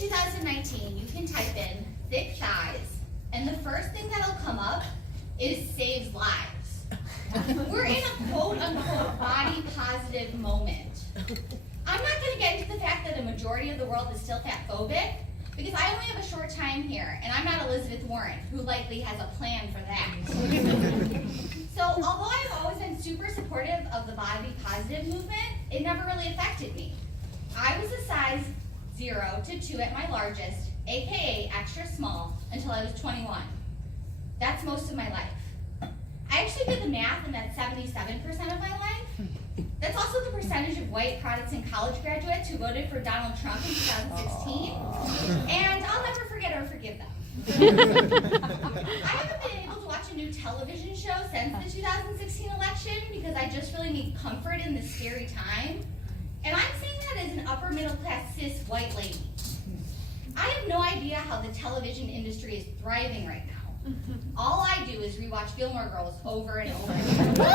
in 2019, you can type in thick thighs, and the first thing that'll come up is saves lives. We're in a quote-unquote body positive moment. I'm not going to get into the fact that a majority of the world is still fat phobic, because I only have a short time here, and I'm not Elizabeth Warren, who likely has a plan for that. So although I've always been super supportive of the body positive movement, it never really affected me. I was a size 0 to 2 at my largest, aka extra small, until I was 21. That's most of my life. I actually did the math, and that's 77% of my life. That's also the percentage of white Protestant college graduates who voted for Donald Trump in 2016. And I'll never forget or forgive them. I haven't been able to watch a new television show since the 2016 election because I just really need comfort in this scary time. And I'm saying that as an upper middle class cis white lady. I have no idea how the television industry is thriving right now. All I do is rewatch Gilmore Girls over and over again. It's what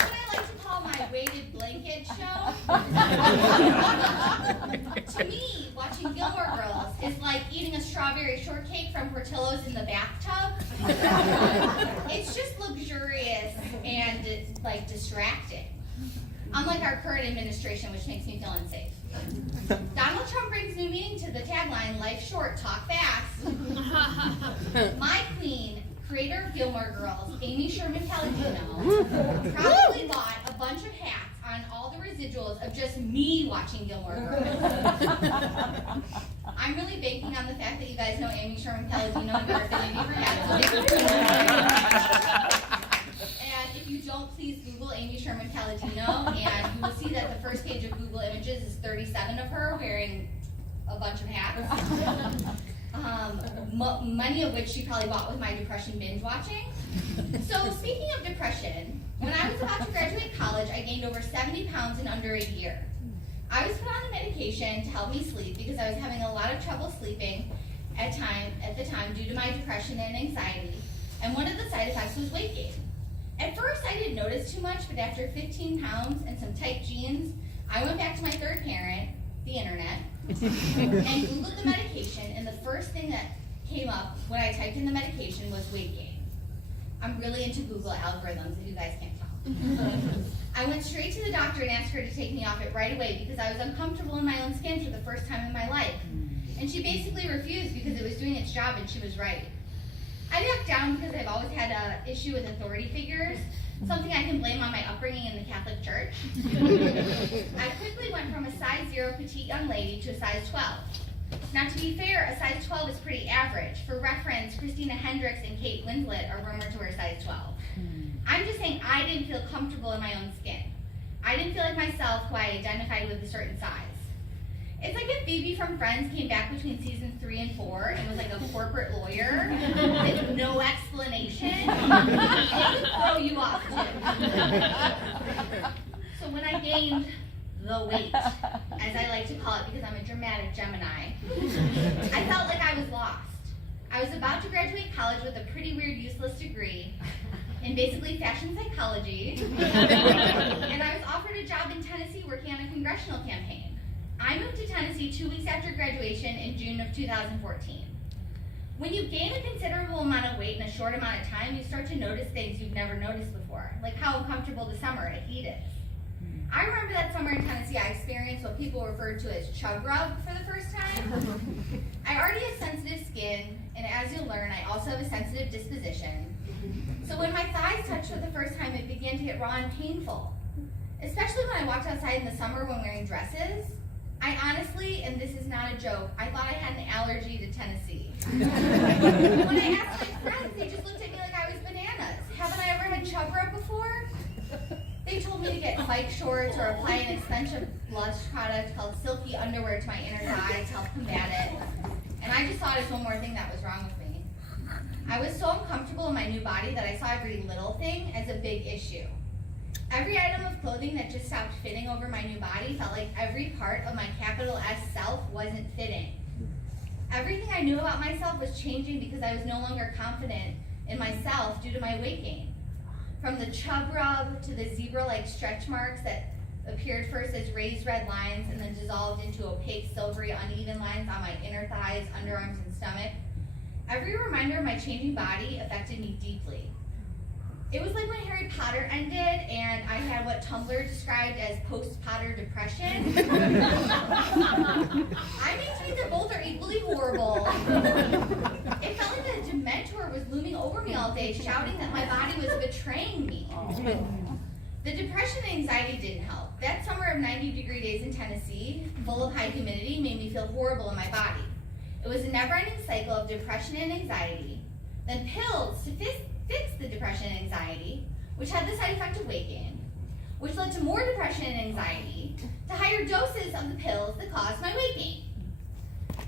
I like to call my weighted blanket show. To me, watching Gilmore Girls is like eating a strawberry shortcake from Portillo's in the bathtub. It's just luxurious and like distracting. Unlike our current administration, which makes me feel unsafe. Donald Trump brings new meaning to the tagline, life short, talk fast. My queen, creator of Gilmore Girls, Amy Sherman Palladino, probably bought a bunch of hats on all the residuals of just me watching Gilmore Girls. I'm really banking on the fact that you guys know Amy Sherman Palladino and your affinity for hats. And if you don't, please Google Amy Sherman Palladino, and you will see that the first page of Google Images is 37 of her wearing a bunch of hats. Many of which she probably bought with my depression binge watching. So speaking of depression, when I was about to graduate college, I gained over 70 pounds in under a year. I was put on a medication to help me sleep because I was having a lot of trouble sleeping at the time due to my depression and anxiety, and one of the side effects was weight gain. At first, I didn't notice too much, but after 15 pounds and some tight jeans, I went back to my third parent, the internet, and Googled the medication, and the first thing that came up when I typed in the medication was weight gain. I'm really into Google algorithms, if you guys can't tell. I went straight to the doctor and asked her to take me off it right away because I was uncomfortable in my own skin for the first time in my life. And she basically refused because it was doing its job, and she was right. I backed down because I've always had an issue with authority figures, something I can blame on my upbringing in the Catholic Church. I quickly went from a size 0 petite young lady to a size 12. Now, to be fair, a size 12 is pretty average. For reference, Christina Hendricks and Kate Winslet are rumored to wear size 12. I'm just saying I didn't feel comfortable in my own skin. I didn't feel like myself who I identified with a certain size. It's like if Phoebe from Friends came back between seasons 3 and 4 and was like a corporate lawyer with no explanation. It would throw you off too. So when I gained the weight, as I like to call it because I'm a dramatic Gemini, I felt like I was lost. I was about to graduate college with a pretty weird, useless degree in basically fashion psychology, and I was offered a job in Tennessee working on a congressional campaign. I moved to Tennessee 2 weeks after graduation in June of 2014. When you gain a considerable amount of weight in a short amount of time, you start to notice things you've never noticed before, like how uncomfortable the summer and heat is. I remember that summer in Tennessee, I experienced what people referred to as chub rub for the first time. I already have sensitive skin, and as you'll learn, I also have a sensitive disposition. So when my thighs touched for the first time, it began to get raw and painful. Especially when I walked outside in the summer when wearing dresses. I honestly, and this is not a joke, I thought I had an allergy to Tennessee. When I asked my friends, they just looked at me like I was bananas. Haven't I ever had chub rub before? They told me to get bike shorts or apply an expensive blush product called Silky Underwear to my inner thighs to help combat it. And I just saw it as one more thing that was wrong with me. I was so uncomfortable in my new body that I saw every little thing as a big issue. Every item of clothing that just stopped fitting over my new body felt like every part of my capital S self wasn't fitting. Everything I knew about myself was changing because I was no longer confident in myself due to my weight gain. From the chub rub to the zebra-like stretch marks that appeared first as raised red lines and then dissolved into opaque, silvery, uneven lines on my inner thighs, underarms, and stomach. Every reminder of my changing body affected me deeply. It was like when Harry Potter ended and I had what Tumblr described as post-Potter depression. I maintain that both are equally horrible. It felt like a Dementor was looming over me all day, shouting that my body was betraying me. The depression and anxiety didn't help. That summer of 90-degree days in Tennessee, full of high humidity, made me feel horrible in my body. It was a never-ending cycle of depression and anxiety, then pills to fix the depression and anxiety, which had the side effect of weight gain, which led to more depression and anxiety, to higher doses of the pills that caused my weight gain.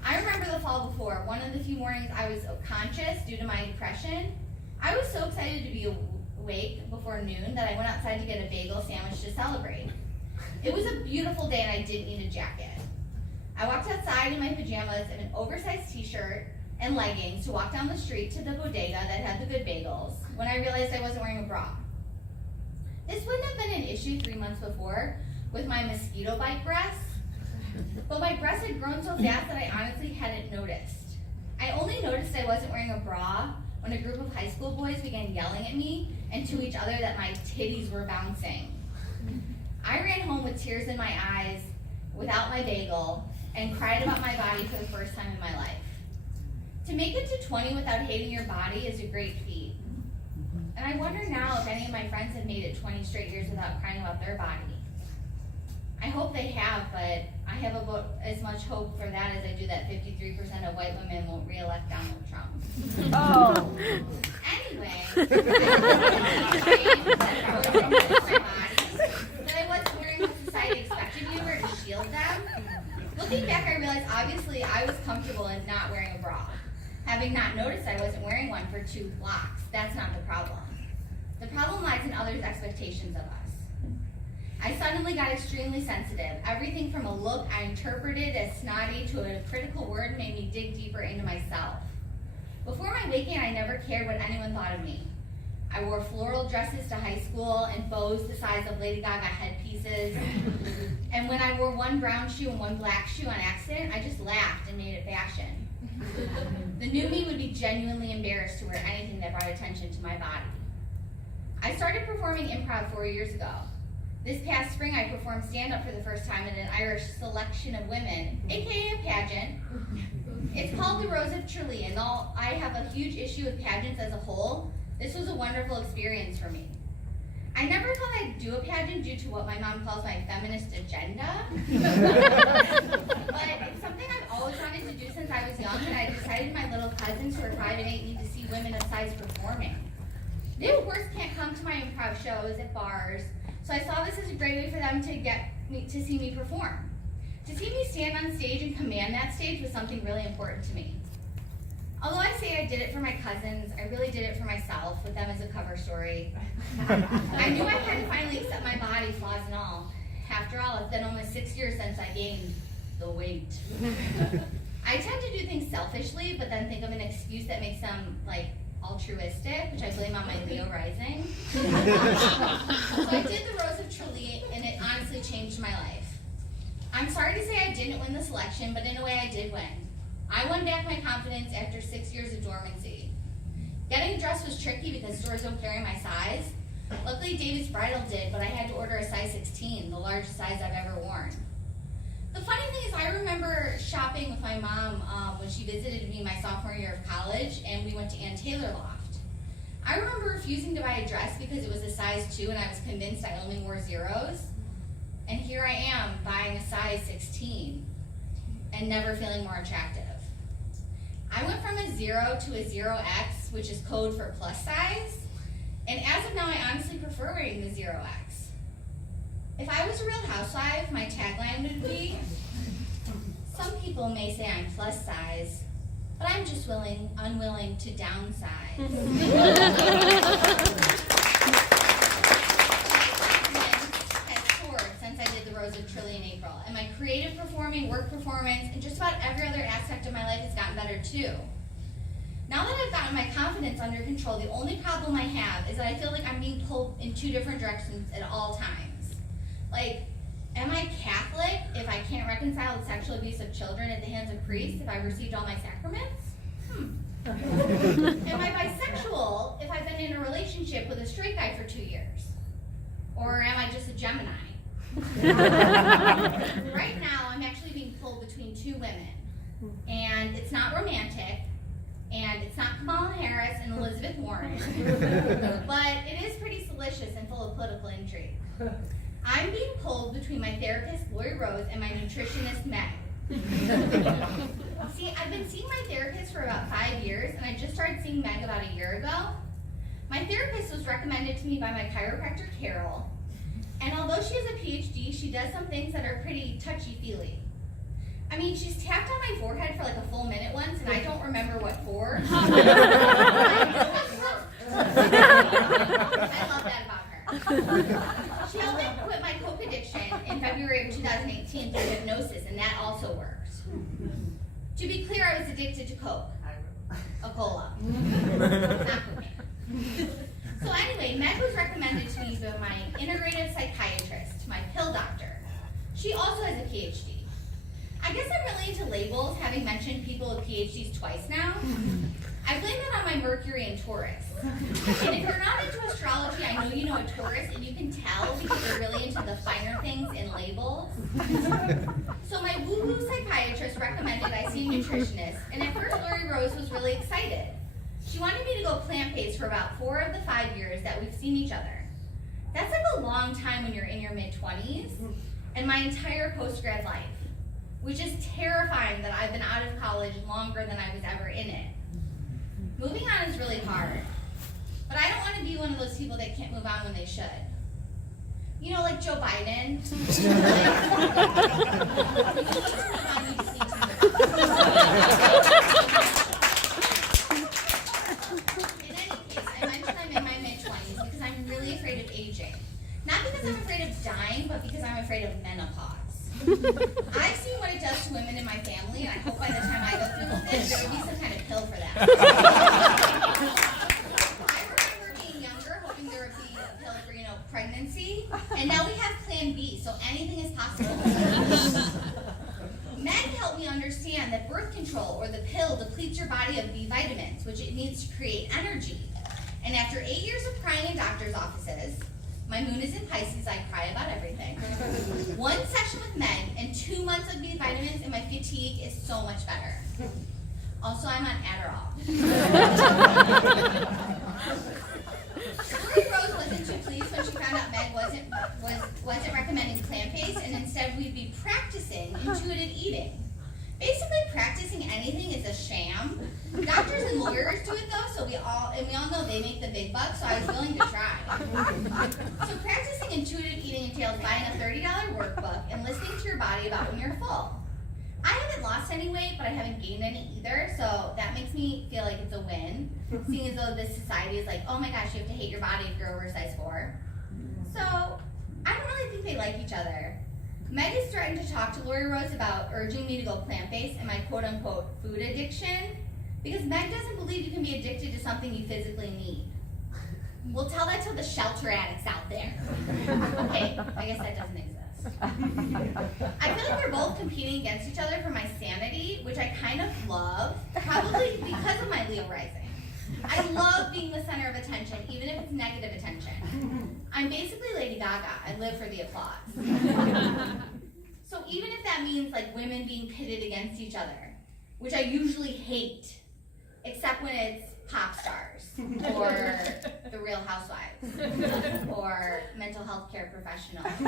I remember the fall before, one of the few mornings I was conscious due to my depression. I was so excited to be awake before noon that I went outside to get a bagel sandwich to celebrate. It was a beautiful day and I didn't need a jacket. I walked outside in my pajamas and an oversized t-shirt and leggings to walk down the street to the bodega that had the good bagels when I realized I wasn't wearing a bra. This wouldn't have been an issue 3 months before with my mosquito bite breasts, but my breasts had grown so fast that I honestly hadn't noticed. I only noticed I wasn't wearing a bra when a group of high school boys began yelling at me and to each other that my titties were bouncing. I ran home with tears in my eyes without my bagel and cried about my body for the first time in my life. To make it to 20 without hating your body is a great feat. And I wonder now if any of my friends have made it 20 straight years without crying about their body. I hope they have, but I have about as much hope for that as I do that 53% of white women won't re-elect Donald Trump. Oh. Anyway, that I wasn't wearing what society expected me to wear to shield them. Looking back, I realized obviously I was comfortable in not wearing a bra. Having not noticed I wasn't wearing one for 2 blocks, that's not the problem. The problem lies in others' expectations of us. I suddenly got extremely sensitive. Everything from a look I interpreted as snotty to a critical word made me dig deeper into myself. Before my weight gain, I never cared what anyone thought of me. I wore floral dresses to high school and bows the size of Lady Gaga headpieces. And when I wore one brown shoe and one black shoe on accident, I just laughed and made it fashion. The new me would be genuinely embarrassed to wear anything that brought attention to my body. I started performing improv 4 years ago. This past spring, I performed stand-up for the first time in an Irish selection of women, aka a pageant. It's called the Rose of Tralee, and though I have a huge issue with pageants as a whole, this was a wonderful experience for me. I never thought I'd do a pageant due to what my mom calls my feminist agenda. But it's something I've always wanted to do since I was young, and I decided my little cousins who are 5 and 8 need to see women of size performing. They, of course, can't come to my improv shows at bars, so I saw this as a great way for them to get me to see me perform. To see me stand on stage and command that stage was something really important to me. Although I say I did it for my cousins, I really did it for myself, with them as a cover story. I knew I had to finally accept my body, flaws and all. After all, it's been almost 6 years since I gained the weight. I tend to do things selfishly, but then think of an excuse that makes them, altruistic, which I blame on my Leo rising. So I did the Rose of Tralee, and it honestly changed my life. I'm sorry to say I didn't win the selection, but in a way I did win. I won back my confidence after 6 years of dormancy. Getting dressed was tricky because stores don't carry my size. Luckily, David's Bridal did, but I had to order a size 16, the largest size I've ever worn. The funny thing is, I remember shopping with my mom when she visited me my sophomore year of college, and we went to Ann Taylor Loft. I remember refusing to buy a dress because it was a size 2 and I was convinced I only wore zeros. And here I am buying a size 16 and never feeling more attractive. I went from a 0 to a 0X, which is code for plus size, and as of now, I honestly prefer wearing the 0X. If I was a Real Housewife, my tagline would be, some people may say I'm plus size, but I'm just unwilling to downsize. Has soared since I did the Rose of Tralee in April, and my creative performing, work performance, and just about every other aspect of my life has gotten better too. Now that I've gotten my confidence under control, the only problem I have is that I feel like I'm being pulled in 2 different directions at all times. Am I Catholic if I can't reconcile with sexual abuse of children at the hands of priests if I've received all my sacraments? Am I bisexual if I've been in a relationship with a straight guy for 2 years? Or am I just a Gemini? Right now, I'm actually being pulled between 2 women. And it's not romantic, and it's not Kamala Harris and Elizabeth Warren, but it is pretty salacious and full of political intrigue. I'm being pulled between my therapist, Lori Rose, and my nutritionist, Meg. See, I've been seeing my therapist for about 5 years, and I just started seeing Meg about a year ago. My therapist was recommended to me by my chiropractor, Carol, and although she has a PhD, she does some things that are pretty touchy-feely. I mean, she's tapped on my forehead for like a full minute once, and I don't remember what for. I love that about her. She helped me quit my coke addiction in February of 2018 through hypnosis, and that also worked. To be clear, I was addicted to coke. A cola. Not cocaine. So anyway, Meg was recommended to me by my integrative psychiatrist, my pill doctor. She also has a PhD. I guess I'm really into labels, having mentioned people with PhDs twice now. I blame it on my Mercury and Taurus. And if you're not into astrology, I know you know a Taurus, and you can tell because they're really into the finer things in labels. So my woo-woo psychiatrist recommended I see a nutritionist, and at first Lori Rose was really excited. She wanted me to go plant-based for about 4 of the 5 years that we've seen each other. That's like a long time when you're in your mid-20s, and my entire post-grad life, which is terrifying that I've been out of college longer than I was ever in it. Moving on is really hard, but I don't want to be one of those people that can't move on when they should. You know, like Joe Biden. In any case, I mentioned I'm in my mid-20s because I'm really afraid of aging. Not because I'm afraid of dying, but because I'm afraid of menopause. I've seen what it does to women in my family, and I hope by the time I go through with this, there would be some kind of pill for that. I remember being younger, hoping there would be a pill for, pregnancy, and now we have Plan B, so anything is possible. Meg helped me understand that birth control, or the pill, depletes your body of B vitamins, which it needs to create energy. And after 8 years of crying in doctor's offices, my moon is in Pisces, I cry about everything. 1 session with Meg and 2 months of B vitamins, and my fatigue is so much better. Also, I'm on Adderall. Lori Rose wasn't too pleased when she found out Meg wasn't recommending plant-based, and instead we'd be practicing intuitive eating. Basically, practicing anything is a sham. Doctors and lawyers do it though, so we all know they make the big bucks, so I was willing to try. So practicing intuitive eating entails buying a $30 workbook and listening to your body about when you're full. I haven't lost any weight, but I haven't gained any either, so that makes me feel like it's a win, seeing as though this society is like, oh my gosh, you have to hate your body if you're over size 4. So I don't really think they like each other. Meg is threatened to talk to Lori Rose about urging me to go plant-based and my quote-unquote food addiction, because Meg doesn't believe you can be addicted to something you physically need. We'll tell that to the shelter addicts out there. Okay, I guess that doesn't exist. I feel like we're both competing against each other for my sanity, which I kind of love, probably because of my Leo rising. I love being the center of attention, even if it's negative attention. I'm basically Lady Gaga. I live for the applause. So even if that means like women being pitted against each other, which I usually hate, except when it's pop stars, or the Real Housewives, or mental health care professionals. The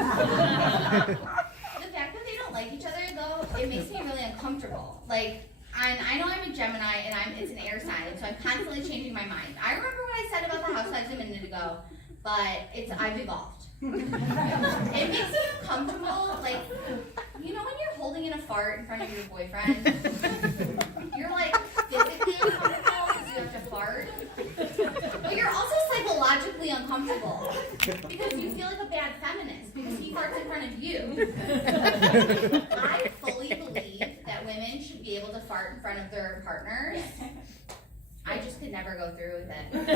fact that they don't like each other, though, it makes me really uncomfortable. Like, I know I'm a Gemini, and it's an air sign, so I'm constantly changing my mind. I remember what I said about the Housewives a minute ago, but I've evolved. It makes me uncomfortable, like, you know when you're holding in a fart in front of your boyfriend? You're like physically uncomfortable because you have to fart, but you're also psychologically uncomfortable because you feel like a bad feminist because he farts in front of you. I fully believe that women should be able to fart in front of their partners. I just could never go through with it. I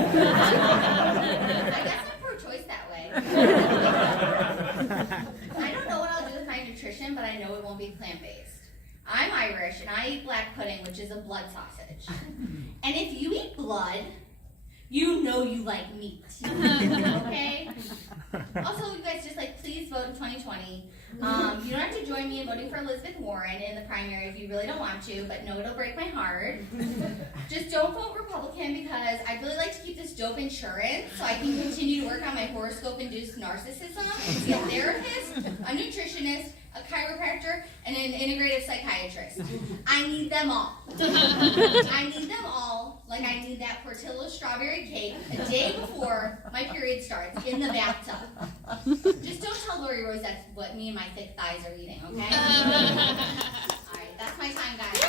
guess I'm pro-choice that way. I don't know what I'll do with my nutrition, but I know it won't be plant-based. I'm Irish, and I eat black pudding, which is a blood sausage. And if you eat blood, you know you like meat, okay? Also, you guys, just like, please vote in 2020. You don't have to join me in voting for Elizabeth Warren in the primary if you really don't want to, but no, it'll break my heart. Just don't vote Republican because I'd really like to keep this dope insurance so I can continue to work on my horoscope-induced narcissism and be a therapist, a nutritionist, a chiropractor, and an integrative psychiatrist. I need them all. I need them all, like I need that Portillo strawberry cake a day before my period starts in the bathtub. Just don't tell Lori Rose that's what me and my thick thighs are eating, okay? All right, that's my time, guys.